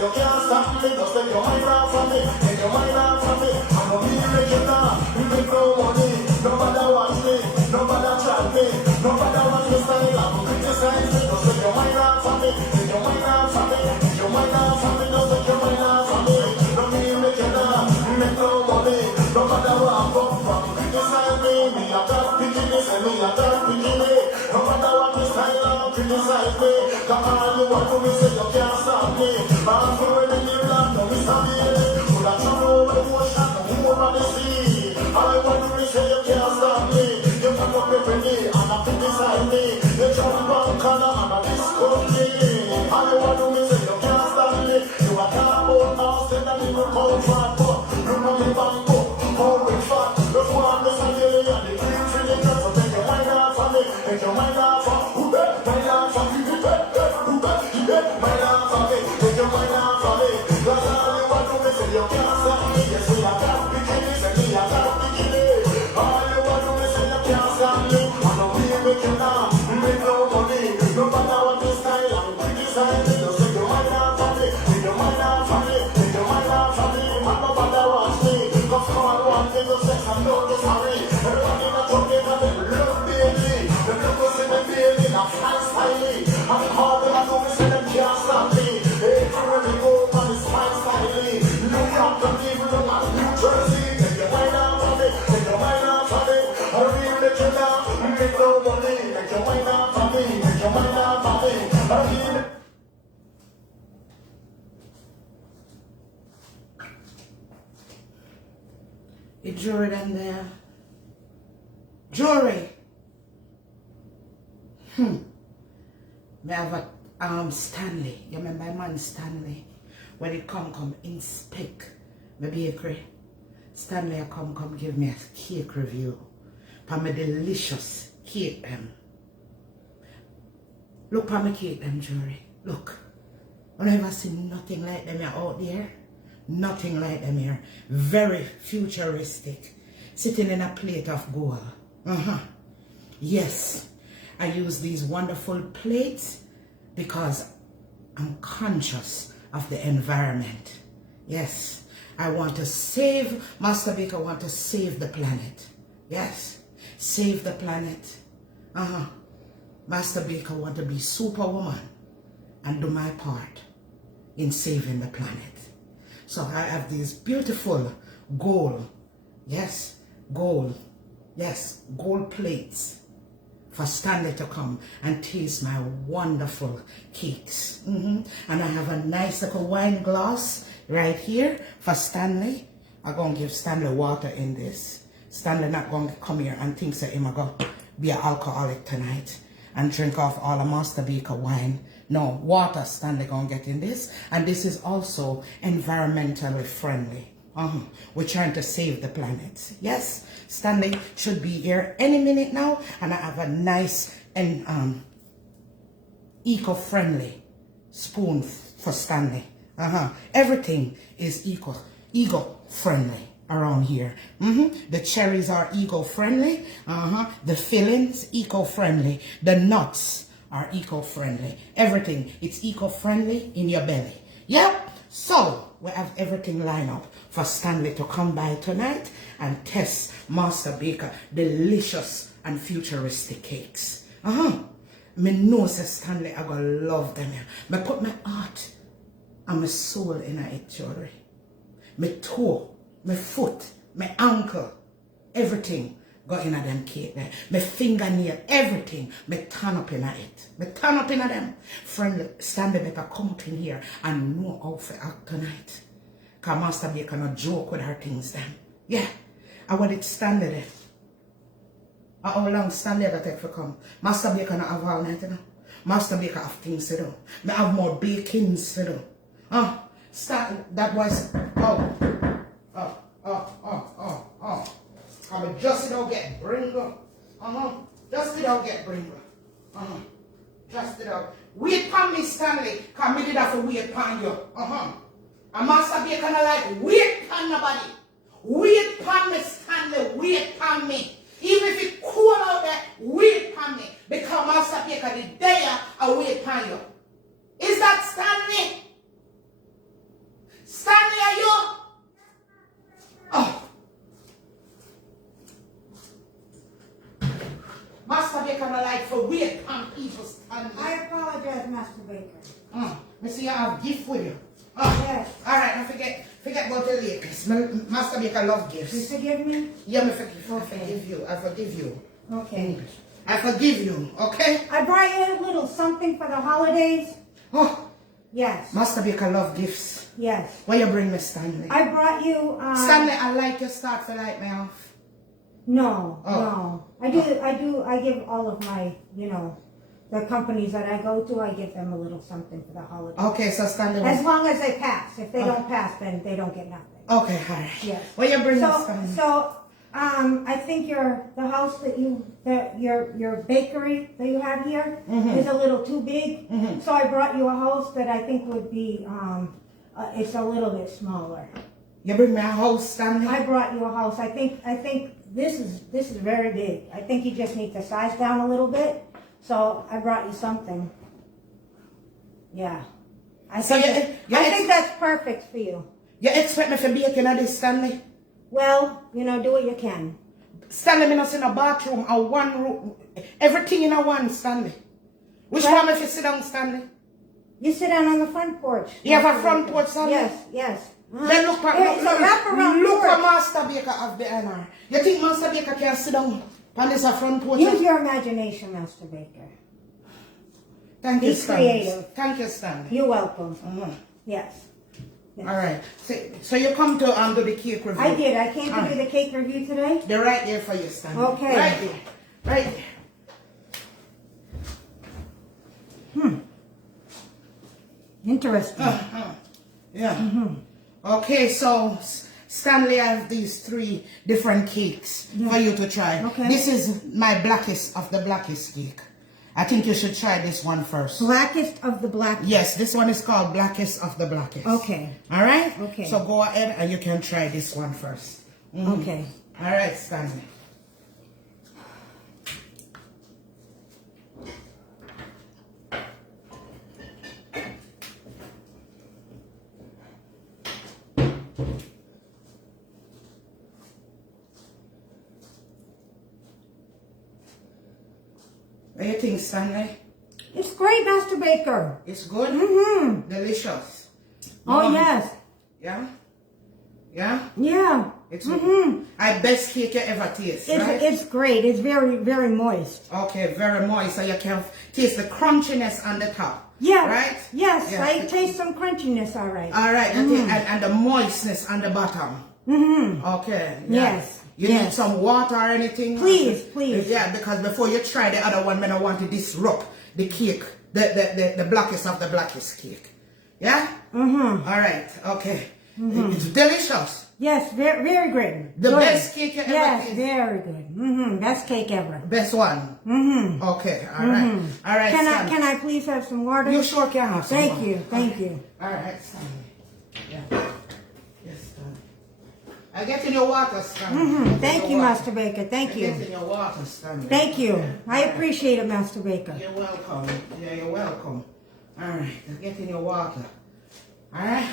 you can't stop me. Just take your mind off of me. Take your mind off of me. I'm gonna be regular. You make no money. No matter what me. No matter chat me. No matter what you style. I'm gonna criticize me. Just take your mind off of me. Take your mind off of me. Take your mind off of me. Just take your mind off of me. No me regular. You make no money. No matter what I'm from. Criticize me. Me a top bikini. Say me a top bikini. No matter what you style. Criticize me. Come on, you want to me. Say you can't stop me. I'm going in the land. No me stop me. Would I travel over the ocean? No over the sea. I want to me. Say you can't stop me. You come up every day and I criticize me. You jump on color and I discourage me. I want to me. Say you can't stop me. You are cardboard now. Say that you will come fat. You know me bamboo. How we fat. The one is a daily and the green tree. So take your mind off of me. Take your mind off of me. You can't stop me, yes, we are got bikini, say me a got bikini. All you want to me say you can't stop me. I know we make you now, make no money. No matter what you style, I'm criticizing me. Just take your mind off of me, take your mind off of me, take your mind off of me. Man, no matter what me, cause come on one thing to sex and don't be sorry. Everybody in the trumpet and they love baby. The people say them baby, I'm fine styling. And all them I do me say them can't stop me. Hey, where we go, man, it's fine styling. From people from New Jersey, take your mind off of me, take your mind off of me. I really let you down, make no money, take your mind off of me, take your mind off of me. I really. The jury down there. Jury. Me have a Stanley. You remember my man Stanley? When it come inspect my bakery. Stanley come give me a cake review for my delicious cake them. Look for my cake them, jury. Look. I never seen nothing like them here out there. Nothing like them here. Very futuristic. Sitting in a plate of gold. Yes. I use these wonderful plates because I'm conscious of the environment. Yes, I want to save, Master Baker want to save the planet. Yes, save the planet. Master Baker want to be superwoman and do my part in saving the planet. So I have these beautiful gold plates for Stanley to come and taste my wonderful cakes. And I have a nice little wine glass right here for Stanley. I'm going to give Stanley water in this. Stanley not going to come here and think that I'm going to be an alcoholic tonight and drink off all of Master Baker wine. No, water Stanley going to get in this. And this is also environmentally friendly. We're trying to save the planet. Yes, Stanley should be here any minute now, and I have a nice and eco-friendly spoon for Stanley. Everything is eco-friendly around here. The cherries are eco-friendly. The fillings eco-friendly. The nuts are eco-friendly. Everything, it's eco-friendly in your belly. Yep. So we have everything lined up for Stanley to come by tonight and test Master Baker delicious and futuristic cakes. Me know say Stanley I gonna love them. Me put my heart and my soul in it, jewelry. My toe, my foot, my ankle, everything got in them cake there. My fingernail, everything, me turn up in it. Me turn up in them. Friend, Stanley better come up in here and know how to act tonight. Because Master Baker not joke with her things then. Yeah. I want it Stanley there. How long Stanley that take for come? Master Baker not have all night, you know. Master Baker have things to do. Me have more bakings to do. That was I just don't get bringo. Just don't get bringo. Just don't. Wait for me, Stanley. Cause me did have to wait for you. And Master Baker not like wait for nobody. Wait for me, Stanley. Wait for me. Even if it's cool out there, wait for me. Because Master Baker the day I wait for you. Is that Stanley? weight on people standing. I apologize, Master Baker. Me see you have gift with you. Yes. Alright, don't forget about the Lakers. Master Baker love gifts. You forgive me? Yeah, me forgive, Okay. I forgive you. Okay. I forgive you, okay? I brought you a little something for the holidays. Oh, Yes. Master Baker love gifts. Yes. What you bring me, Stanley? I brought you, Stanley, I like your start for light me off. No, Oh. no. I give all of my, the companies that I go to, I give them a little something for the holidays. Okay, so Stanley. As long as they pass. If they don't pass, then they don't get nothing. Okay, alright. Yes. What you bring me, Stanley? So, I think the house that your bakery that you have here is a little too big. So I brought you a house that I think would be, it's a little bit smaller. You bring me a house, Stanley? I brought you a house. I think this is very big. I think you just need to size down a little bit. So I brought you something. Yeah. I think that's perfect for you. You expect me to be in this, Stanley? Well, do what you can. Stanley, me not see no bathroom or one room. Everything in a one, Stanley. Which one if you sit down, Stanley? You sit down on the front porch. You have a front porch, Stanley? Yes. Then look what Master Baker have behind her. You think Master Baker can sit down on this front porch? Use your imagination, Master Baker. Thank you, Be Stanley. creative. Thank you, Stanley. You're welcome. Yes. All right. So you come to do the cake review. I did. I came to do the cake review today. They're right there for you, Stanley. Okay. Right there. Right there. Interesting. Yeah. Okay, so Stanley, I have these 3 different cakes for you to try. Okay. This is my blackest of the blackest cake. I think you should try this one first. Blackest of the black. Yes, this one is called blackest of the blackest. Okay. All right? Okay. So go ahead and you can try this one first. Okay. All right, Stanley. What do you think, Stanley? It's great, Master Baker. It's good? Delicious. Oh, yes. Yeah? Yeah? Yeah. It's I best cake you ever taste, right? It's great. It's very, very moist. Okay, very moist, so you can taste the crunchiness on the top. Yeah. Right? Yes, Yeah. I taste some crunchiness, all right. All right, and the moistness on the bottom. Okay. Yeah. Yes. You need some water or anything? Please, please. Yeah, because before you try the other one, I don't want to disrupt the cake, the blackest of the blackest cake. Yeah? All right, okay. It's delicious. Yes, very, very great. The Good. best cake you ever Yes, tasted. very good. Best cake ever. Best one. Okay, all right. All right, Stanley. Can I please have some water? You sure can have some Thank water. you, thank you. All right, Stanley. Yeah. Yes, Stanley. I get in your water, Stanley. Thank you, Master Baker. Thank I get you. in your water, Stanley. Thank you. I appreciate it, Master Baker. You're welcome. Yeah, you're welcome. All right, get in your water. All right,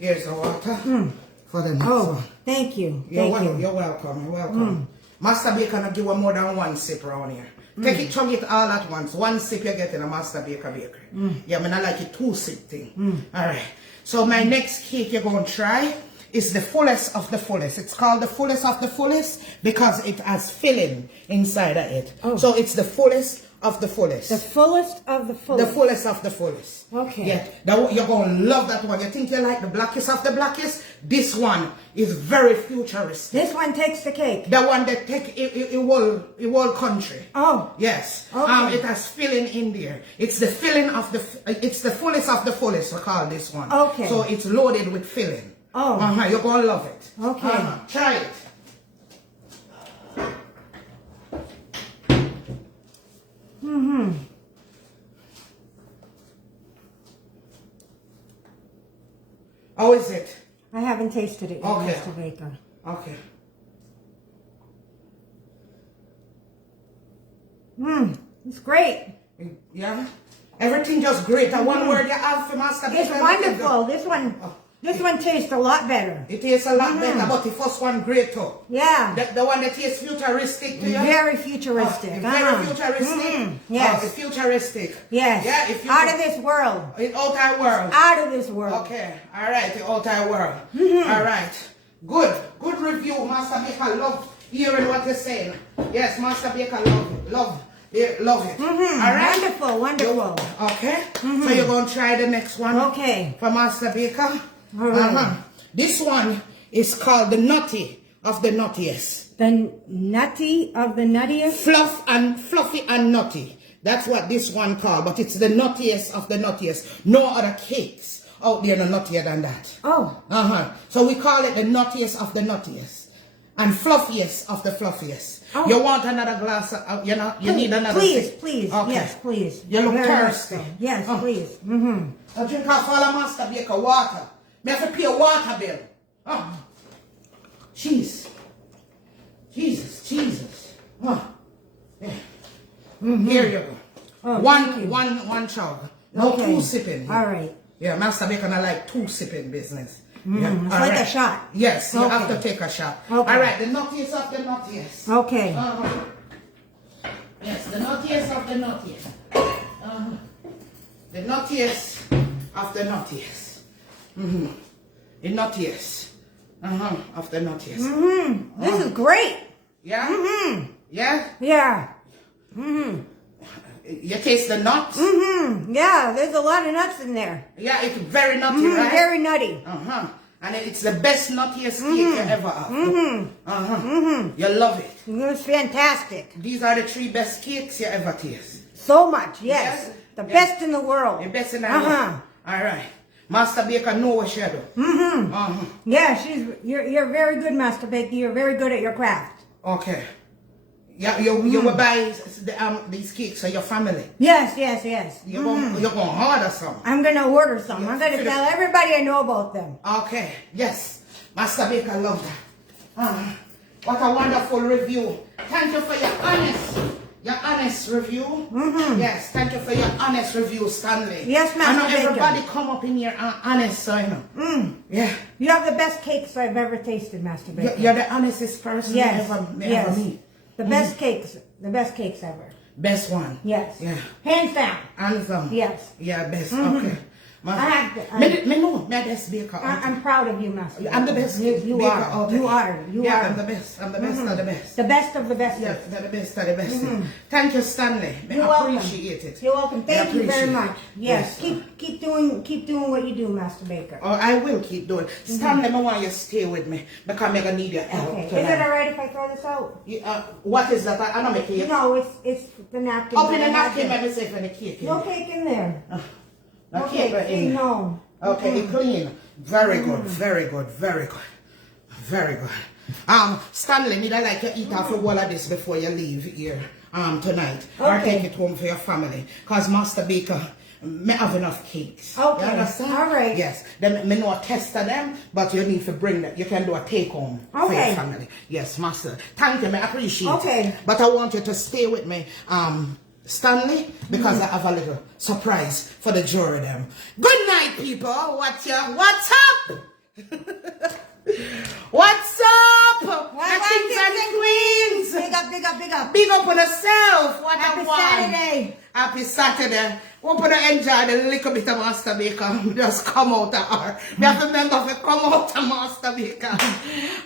here's the water for the next one. Thank you. You're Thank you. You're welcome. You're welcome. Master Baker not give you more than 1 sip around here. Take it, chug it all at once. 1 sip you get in a Master Baker bakery. Yeah, I not like it 2 sip thing. All right. So my next cake you're going to try is the fullest of the fullest. It's called the fullest of the fullest because it has filling inside of it. Oh. So it's the fullest of the fullest. The fullest of the fullest. The fullest of the fullest. Okay. Yeah, you're going to love that one. You think you like the blackest of the blackest? This one is very futuristic. This one takes the cake. The one that take it whole country. Oh. Yes. Okay. It has filling in there. It's the filling of it's the fullest of the fullest, we call this one. Okay. So it's loaded with filling. Oh. You're going to love it. Okay. Try it. How is it? I haven't tasted it yet, Okay. Mr. Baker. Okay. It's great. Yeah? Everything just great. And one word you have for Master It's Baker. wonderful. This one, This one tastes a lot better. It tastes a lot better, but the first one great too. Yeah. The one that tastes futuristic to you? Very futuristic. Very futuristic? Yes. It's futuristic. Yes. Yeah, if you out of this world. In outer world. Out of this world. Okay. All right, the outer world. All right. Good. Good review. Master Baker love hearing what you're saying. Yes, Master Baker love it. All right. Wonderful, wonderful. Okay. So you're going to try the next one. Okay. For Master Baker. All right. This one is called the nutty of the nuttiest. The nutty of the nuttiest? Fluffy and nutty. That's what this one called, but it's the nuttiest of the nuttiest. No other cakes out there are nuttier than that. Oh. So we call it the nuttiest of the nuttiest. And fluffiest of the fluffiest. Oh. You want another glass? You need another Please, sip? please. Okay. Yes, please. You look Very thirsty. much so. Yes, please. I drink off all of Master Baker water. Me have to pay a water bill. Oh. Jesus. Oh. Yeah. Here you go. Oh, one chug. No Okay. two sipping. All right. Yeah, Master Baker I like two sipping business. Yeah. It's All like right. a shot. Yes, you have Okay. to take a shot. Okay. All right, the nuttiest of the nuttiest. Okay. Yes, the nuttiest of the nuttiest. The nuttiest of the nuttiest. The nuttiest. Of the nuttiest. This is great. Yeah? Yeah? Yeah. You taste the nuts? Yeah, there's a lot of nuts in there. Yeah, it's very nutty, right? Very nutty. And it's the best nuttiest cake you ever have. You love it. It's fantastic. These are the 3 best cakes you ever taste. So much, yes. Yes? The best in the world. The best in the world. All right. Master Baker know what she do. Yeah, you're very good, Master Baker. You're very good at your craft. Okay. Yeah, you will buy these cakes for your family. Yes. You're gonna order some. I'm gonna order some. Yeah. I'm gonna tell everybody I know about them. Okay. Yes. Master Baker love that. What a wonderful review. Thank you for your honest review. Yes, thank you for your honest review, Stanley. Yes, Master I know Baker. everybody come up in here honest, so you know. Yeah. You have the best cakes I've ever tasted, Master Baker. You're the honestest person Yes. I ever meet. The best cakes ever. Best one. Yes. Yeah. Hands down. Hands down. Yes. Yeah, best. Okay. Me know, me best baker. I'm proud of you, Master Baker. I'm the best You baker are. out You there. are. Yeah, I'm the best. I'm the best of the best. The best of the best. Yeah, they're the best of the best. Thank you, Stanley. I You're welcome. appreciate it. You're welcome. Thank you very appreciate much. it. Yes. Keep doing what you do, Master Baker. Oh, I will keep doing. Stanley, I want you to stay with me because I'm gonna need your help Okay. Is tonight. it alright if I throw this out? What is that? I'm not making you. No, it's the napkin. Open the napkin, let me see if any cake in No there. cake in there. No Okay, cake in see, there. no. Okay, clean. Very good, very good, very good. Very good. Stanley, need I like you eat off all of this before you leave here tonight. Or Okay. take it home for your family. Because Master Baker, me have enough cakes. Okay, You understand? all right. Yes. Then me know a test of them, but you need to bring them. You can do a take home for Okay. your family. Yes, Master. Thank you, I appreciate Okay. it. But I want you to stay with me. Stanley, because I have a little surprise for the jury them. Good night, people. What's up? What's up? The kings and queens. Big up, big up, big up. Big up on yourself. What Happy a one. Saturday. Happy Saturday. Hope you enjoy the little bit of Master Baker. Just come out of her. We have to remember to come out of Master Baker.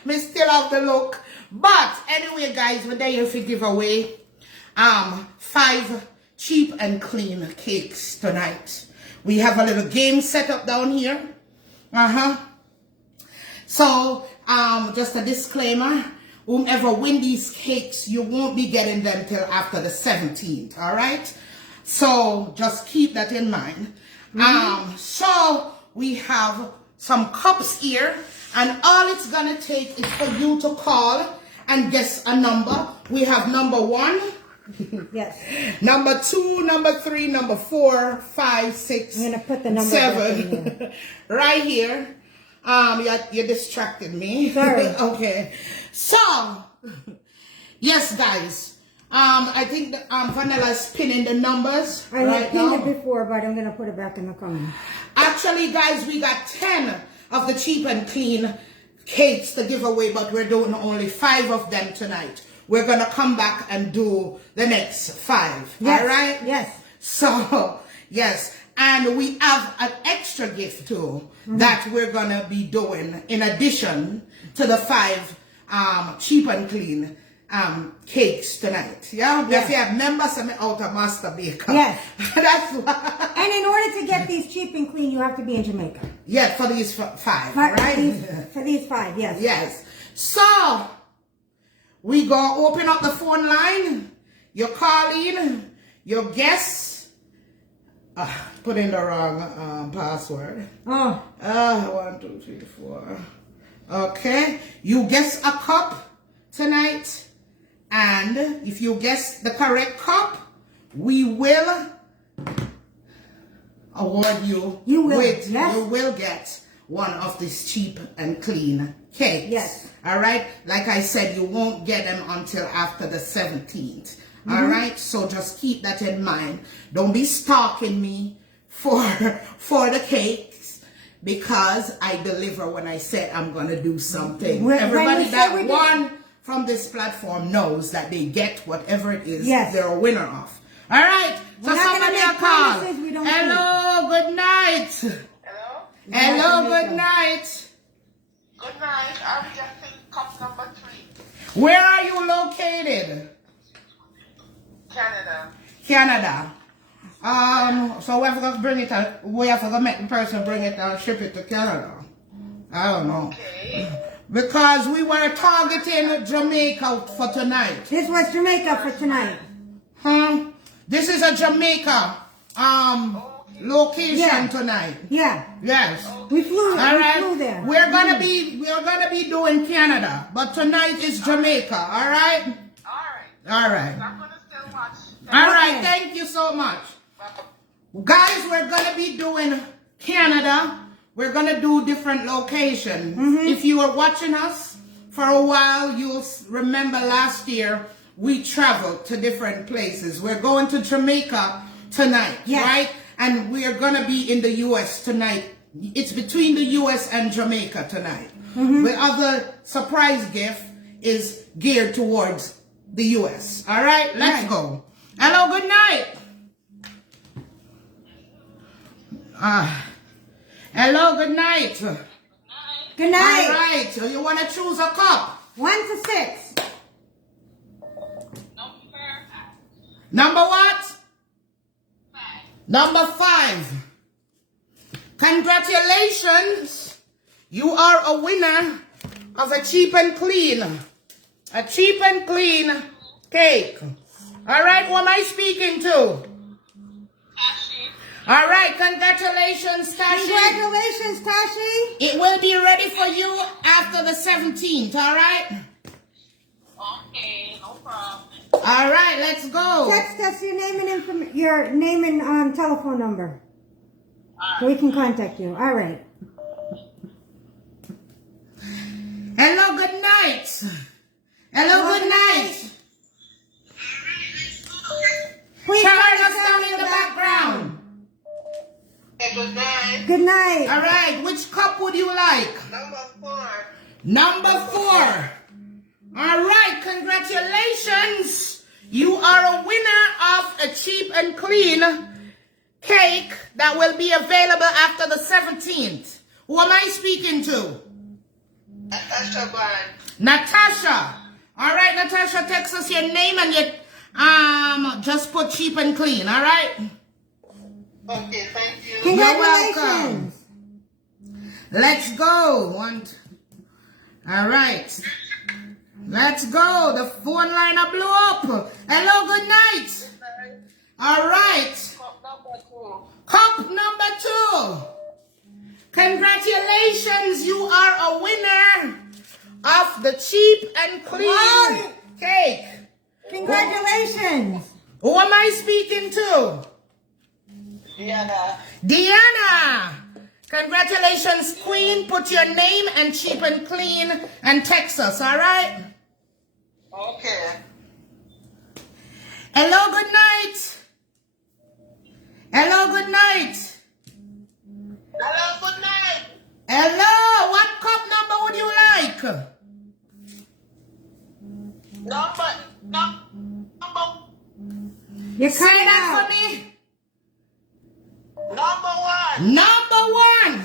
Me still have the look. But anyway, guys, we're there to give away 5 cheap and clean cakes tonight. We have a little game set up down here. So, just a disclaimer, whomever win these cakes, you won't be getting them till after the 17th, all right? So, just keep that in mind. So, we have some cups here, and all it's gonna take is for you to call and guess a number. We have number 1, Yes. number 2, number 3, number 4, 5, 6, I'm gonna put the number back in 7. Right here. You distracted me. Sorry. Okay. So, yes, guys. I think Vanilla's pinning the numbers I right had pinned now. it before, but I'm gonna put it back in the corner. Actually, guys, we got 10 of the cheap and clean cakes to give away, but we're doing only 5 of them tonight. We're going to come back and do the next 5. Yes, all right? yes. So, yes. And we have an extra gift too that we're going to be doing in addition to the 5 cheap and clean cakes tonight. Yeah? Yes. If you have members of me out of Master Baker. Yes. That's why. And in order to get these cheap and clean, you have to be in Jamaica. Yeah, for these 5, right? For these 5, yes. Yes. So, we go open up the phone line. You call in. Your guests. Put in the wrong password. Oh. 1, 2, 3, 4. Okay. You guess a cup tonight. And if you guess the correct cup, we will award you, You will, with, yes. you will get one of these cheap and clean cakes. Yes. All right. Like I said, you won't get them until after the 17th. All right. So just keep that in mind. Don't be stalking me for the cakes, because I deliver when I said I'm going to do something. Everybody that won from this platform knows that they get whatever it is they're a winner of. All right. So somebody a call. Hello, good night. Hello? Hello, good night. Good night. I'm guessing cup number 3. Where are you located? Canada. Canada. So we have to bring it. We have to make the person bring it and ship it to Canada. I don't know. Okay. Because we were targeting Jamaica for tonight. This was Jamaica for tonight. This is a Jamaica location tonight. Yeah. Yes. We flew. All right. We flew there. We're gonna be doing Canada, but tonight is Jamaica. All right. All right. All right. I'm going to still watch. All right. Thank you so much, guys. We're gonna be doing Canada. We're gonna do different locations. If you are watching us for a while, you'll remember last year we traveled to different places. We're going to Jamaica tonight, right? And we are gonna be in the U.S. tonight. It's between the U.S. and Jamaica tonight. The other surprise gift is geared towards the U.S. All right, let's go. Hello, good night. Hello, good night. Good night. All right, so you want to choose a cup? 1 to 6. Number what? 5. Number 5. Congratulations. You are a winner of a cheap and clean. A cheap and clean cake. All right, who am I speaking to? All right, congratulations, Tashi. Congratulations, Tashi. It will be ready for you after the 17th, all right? Okay, no problem. All right, let's go. Text us your name and telephone number, so we can contact you. All right. Hello, good night. Hello, good night. Please Turn turn us down in the background. Okay, good night. Good night. All right, which cup would you like? Number 4. Number 4. All right, congratulations. You are a winner of a cheap and clean cake that will be available after the 17th. Who am I speaking to? Natasha Barnes. Natasha. All right, Natasha, text us your name and your just put cheap and clean. All right. Okay, thank you. Congratulations. Let's go. All right. Let's go. The phone line blew up. Hello, good night. All right. Cup number 2. Cup number 2. Congratulations. You are a winner of the cheap and clean cake. Congratulations. Who am I speaking to? Diana. Deanna. Congratulations, Queen. Put your name and cheap and clean and text us, all right? Okay. Hello, good night. Hello, good night. Hello, good night. Hello. Mike. Number You Say cut that out. for me. one. Number one.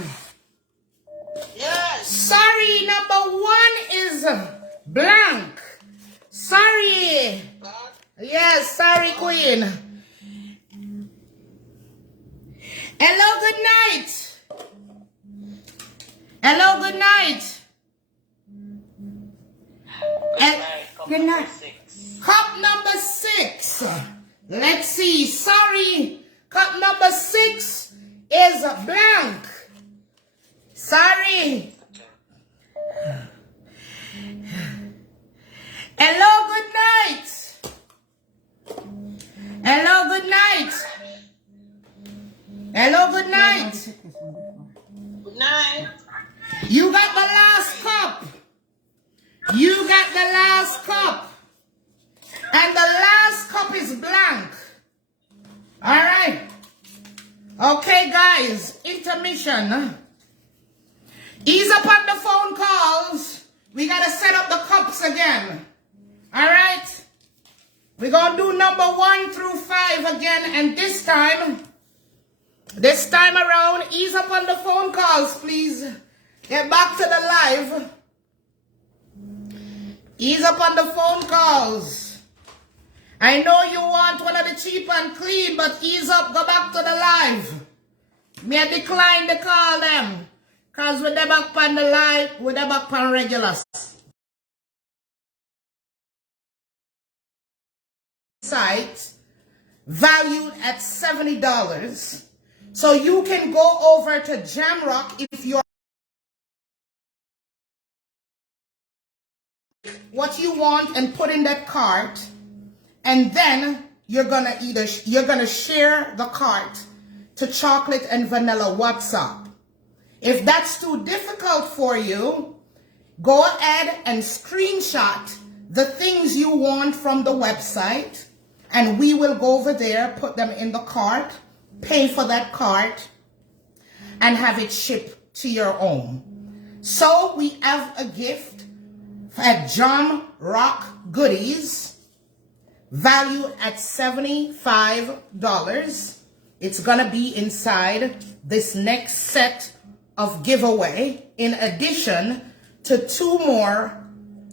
Yes. Sorry, number one is blank. Sorry. Yes, sorry, Queen. Hello, good night. Hello, good night. Good night. Cup number 6. Let's see. Sorry. Cup number 6 is blank. Sorry. Hello, good night. Hello, good night. Hello, good night. Good night. You got the last cup. You got the last cup. And the last cup is blank. All right. Okay, guys. Intermission. Ease up on the phone calls. We got to set up the cups again. All right. We're going to do number 1 through 5 again. And this time around, ease up on the phone calls, please. Get back to the live. Ease up on the phone calls. I know you want one of the cheap and clean, but ease up, go back to the live. May I decline to call them. Because we're back on the live, we're back on regular site, valued at $70. So you can go over to Jamrock if you're what you want and put in that cart, and then you're gonna share the cart to chocolate and vanilla WhatsApp. If that's too difficult for you, go ahead and screenshot the things you want from the website, and we will go over there, put them in the cart, pay for that cart, and have it shipped to your home. So we have a gift at Jamrock Goodies, valued at $75. It's gonna be inside this next set of giveaway, in addition to 2 more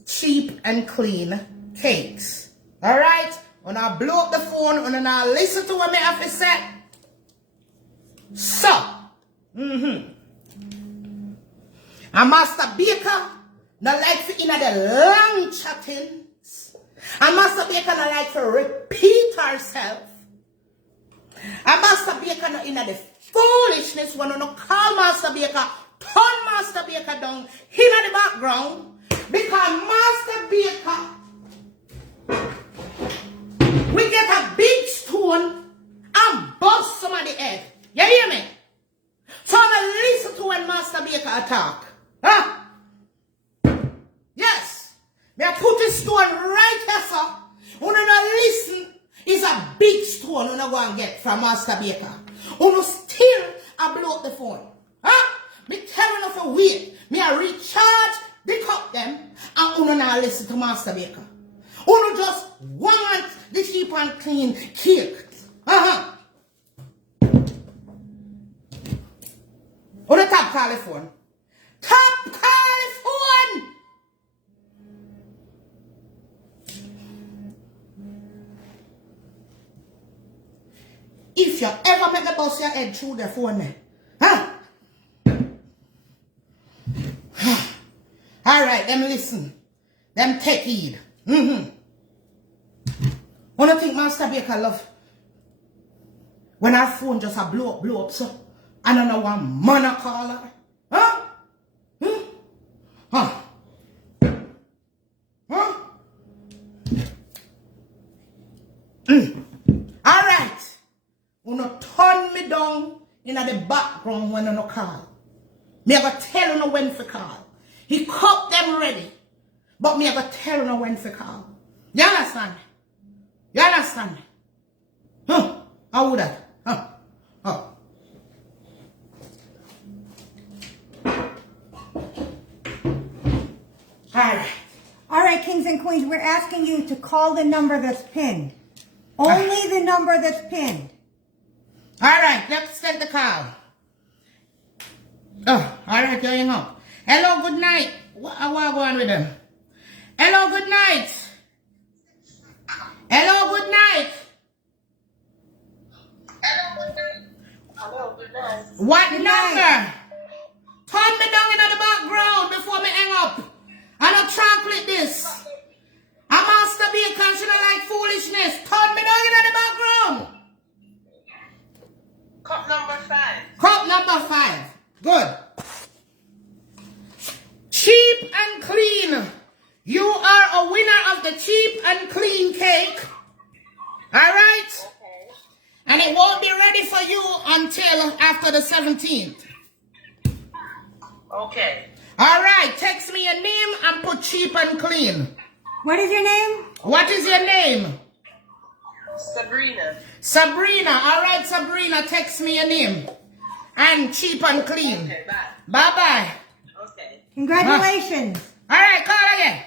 cheap and clean cakes. All right, when I blow up the phone, when I listen to what I have to say. So, a Master Baker, not like for in the long chattings. A Master Baker not like for repeat herself. A Master Baker not in the foolishness when you no call Master Baker, turn Master Baker down in the background, because Master Baker, we get a big stone and bust somebody's head. You hear me? So I listen to when Master Baker attack. Huh? Yes. Me I put this stone right here, sir. When you listen, it's a big stone you go and get from Master Baker. You still I blow up the phone. Huh? Me tell you to wait. Me I recharge the cup them and you not listen to Master Baker. You just want the cheap and clean cake. On the top telephone. Top telephone! If you ever make a bust your head through the phone, man. Huh? Alright, them listen. Them take heed. When I think Master Baker love when our phone just a blow up, so I don't know what man call her. Huh? Huh? Huh? Alright. You no turn me down in the background when you no call. Me ever tell you when to call. He cup them ready. But me ever tell you when to call. You understand me? You understand me? Huh? How would that? Huh? Huh? Alright. All right, kings and queens, we're asking you to call the number that's pinned. Only the number that's pinned. Alright, let's take the call. Oh, alright, going up. Hello, good night. What going with them? Hello, good night. Hello, good night. Hello, good night. What number? Turn me down in the background before me hang up. I don't chocolate this. I master bacon, she don't like foolishness. Turn me down in the background. Cup number 5. Cup number 5. Good. Cheap and clean. You are a winner of the cheap and clean cake. Alright? Okay. And it won't be ready for you until after the 17th. Okay. Alright, text me your name and put cheap and clean. What is your name? What is your name? Sabrina. Sabrina. Alright, Sabrina, text me your name. And cheap and clean. Okay, bye. Bye-bye. Okay. Congratulations. Alright, call again.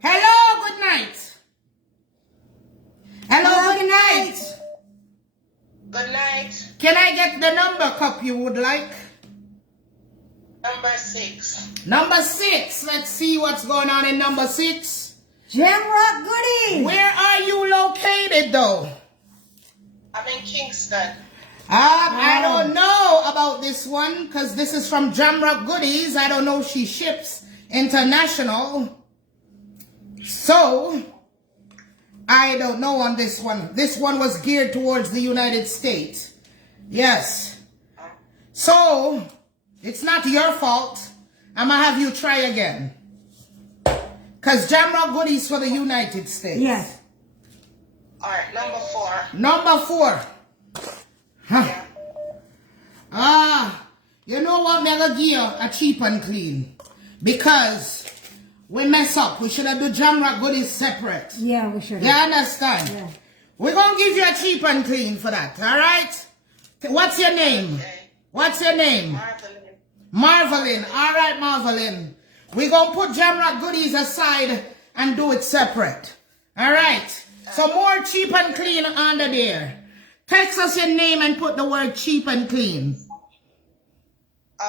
Hello, good night. Hello, good night. Good night. Can I get the number cup you would like? Number 6. Number 6. Let's see what's going on in number 6. Jamrock Goodies. Where are you located though? I'm in Kingston. I don't know about this one because this is from Jamrock Goodies. I don't know if she ships international. So, I don't know on this one. This one was geared towards the United States. Yes. So, it's not your fault. I'm going to have you try again. Because Jamrock Goodies for the United States. Yes. Alright, number 4. Number 4. Yeah. You know what? I'm going to give you a cheap and clean. Because we mess up. We should have do Jamrock Goodies separate. Yeah, we should. You understand? Yeah. We're going to give you a cheap and clean for that. Alright? What's your name? Okay. What's your name? Marvelyn. Marvelyn. Alright, Marvelyn. We're going to put Jamrock Goodies aside and do it separate. Alright? So more cheap and clean under there. Text us your name and put the word cheap and clean.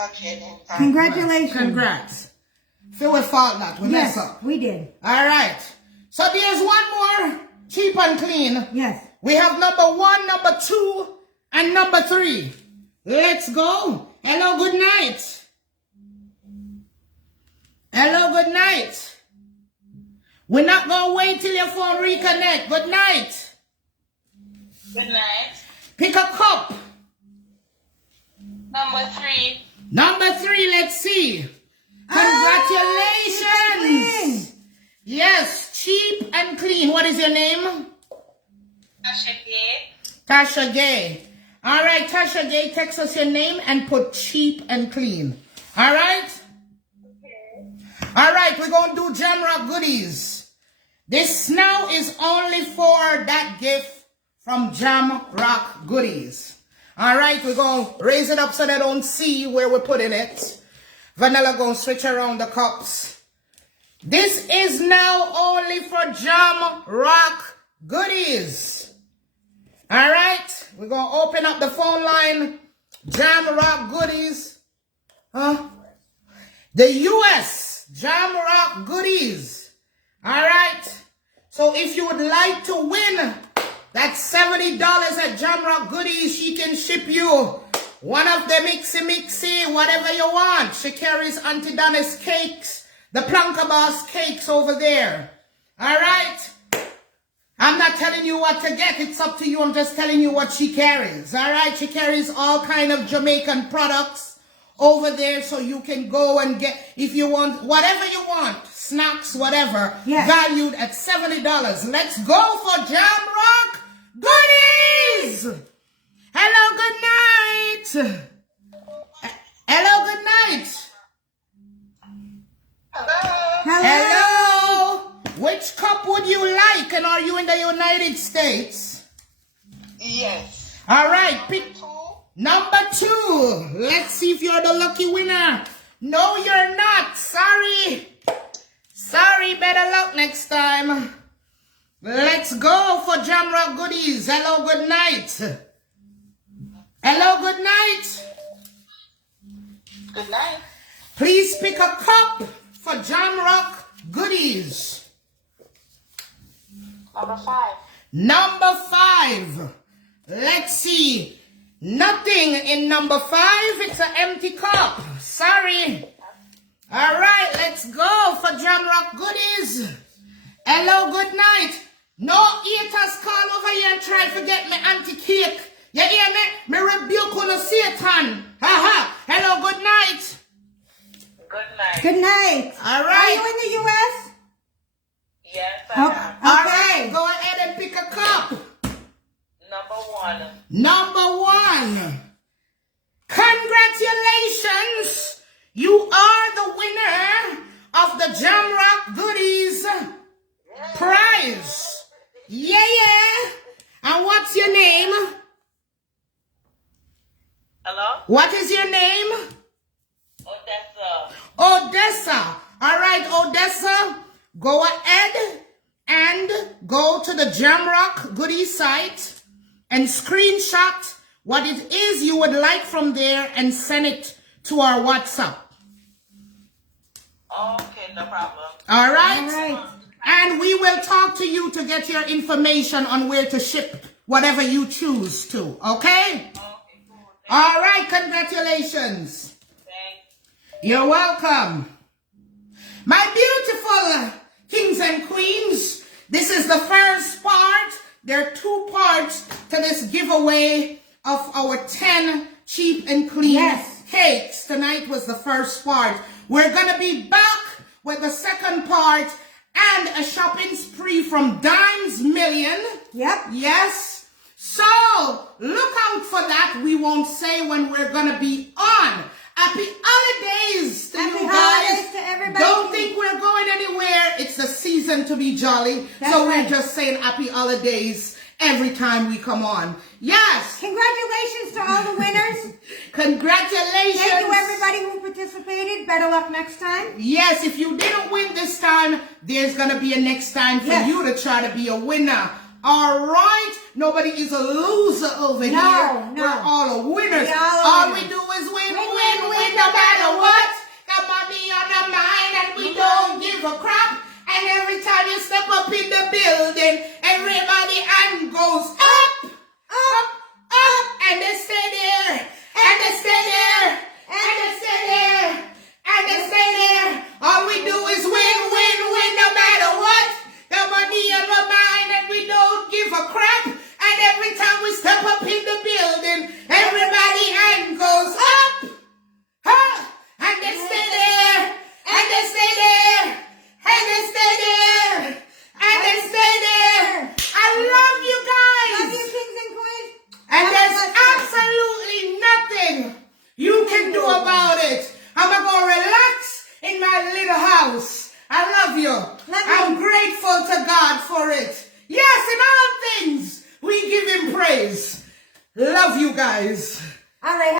Okay then. Congratulations. Congrats. Feel we fault that. We mess Yes, up. we did. Alright. So there's one more cheap and clean. Yes. We have number 1, number 2, and number 3. Let's go. Hello, good night. Hello, good night. We're not going to wait till your phone reconnect. Good night. Good night. Pick a cup. Number 3. Number 3, let's see. Congratulations. Yes, cheap and clean. What is your name? Tasha Gay. Tasha Gay. All right, Tasha Gay, text us your name and put cheap and clean. All right? All right, we're going to do Jamrock Goodies. This now is only for that gift from Jamrock Goodies. All right, we're going to raise it up so they don't see where we're putting it. Vanilla going to switch around the cups. This is now only for Jamrock Goodies. All right, we're going to open up the phone line. Jamrock Goodies. The U.S. Jamrock Goodies. All right. So if you would like to win that $70 at Jamrock Goodies, she can ship you one of the mixy, whatever you want. She carries Auntie Donna's cakes, the Planka Boss cakes over there. All right. I'm not telling you what to get. It's up to you. I'm just telling you what she carries. All right. She carries all kind of Jamaican products over there, so you can go and get, if you want, whatever you want, snacks, whatever, valued at $70. Let's go for Jamrock Goodies! Hello, good night! Hello, good night! Hello. Hello! Which cup would you like, and are you in the United States? Yes. All right, pick Two. number 2. Let's see if you're the lucky winner. No, you're not. Sorry. Sorry, better luck next time. Let's go for Jamrock Goodies. Hello, good night. Hello, good night. Good night. Please pick a cup for Jamrock Goodies. Number 5. Number 5. Let's see. Nothing in number 5. It's an empty cup. Sorry. All right, let's go for Jamrock Goodies. Hello, good night. No haters call over here and try to get me anti-cake. You hear me? Me rebuke on Satan. Haha. Hello, good night. Good night. Good night. All Are right. you in the U.S.? Yes, I Oh, am. All okay. right, go ahead and pick a cup. Number 1. Number 1. Congratulations. You are the winner of the Jamrock Goodies prize. Yeah. And what's your name? Hello? What is your name? Odessa. Odessa. All right, Odessa, go ahead and go to the Jamrock Goodies site and screenshot what it is you would like from there and send it to our WhatsApp. Okay, no problem. All right? All right. And we will talk to you to get your information on where to ship whatever you choose to. Okay? Okay, cool. All right, congratulations. Thanks. You're welcome. My beautiful kings and queens, this is the first part. There are 2 parts to this giveaway of our 10 cheap and clean Yes. cakes. Tonight was the first part. We're going to be back with the second part and a shopping spree from Dimes Million. Yep. Yes. So look out for that. We won't say when we're going to be on. Happy holidays to Happy you guys. holidays to everybody. Don't think we're going anywhere. It's the season to be jolly. That's so right. we're just saying happy holidays every time we come on. Yes. Congratulations to all the winners. Congratulations. Thank you, everybody who participated. Better luck next time. Yes, if you didn't win this time, there's going to be a next time for Yes. you to try to be a winner. All right? Nobody is a loser over here. No. We're all winners. We all All winners. we do is win, Win, win, win, win, win, no no matter matter what. Got money on the mind and we don't give a crap. And every time you step up in the building, everybody hand goes up, up, up, and they stay there, and they stay there, and they stay there, and they stay there. All we do is win, win, win, no matter what. Got money on my mind and we don't give a crap. And every time we step up in the building, everybody hand goes up, huh? And they stay there, and they stay there, and they stay there, and they stay there. I love you guys. Love you, kings and queens. And Have a there's blessed day. absolutely nothing you can do about it. I'm going to go relax in my little house. I love you. I'm grateful to God for it. Yes, in all things, we give him praise. Love you guys. All right.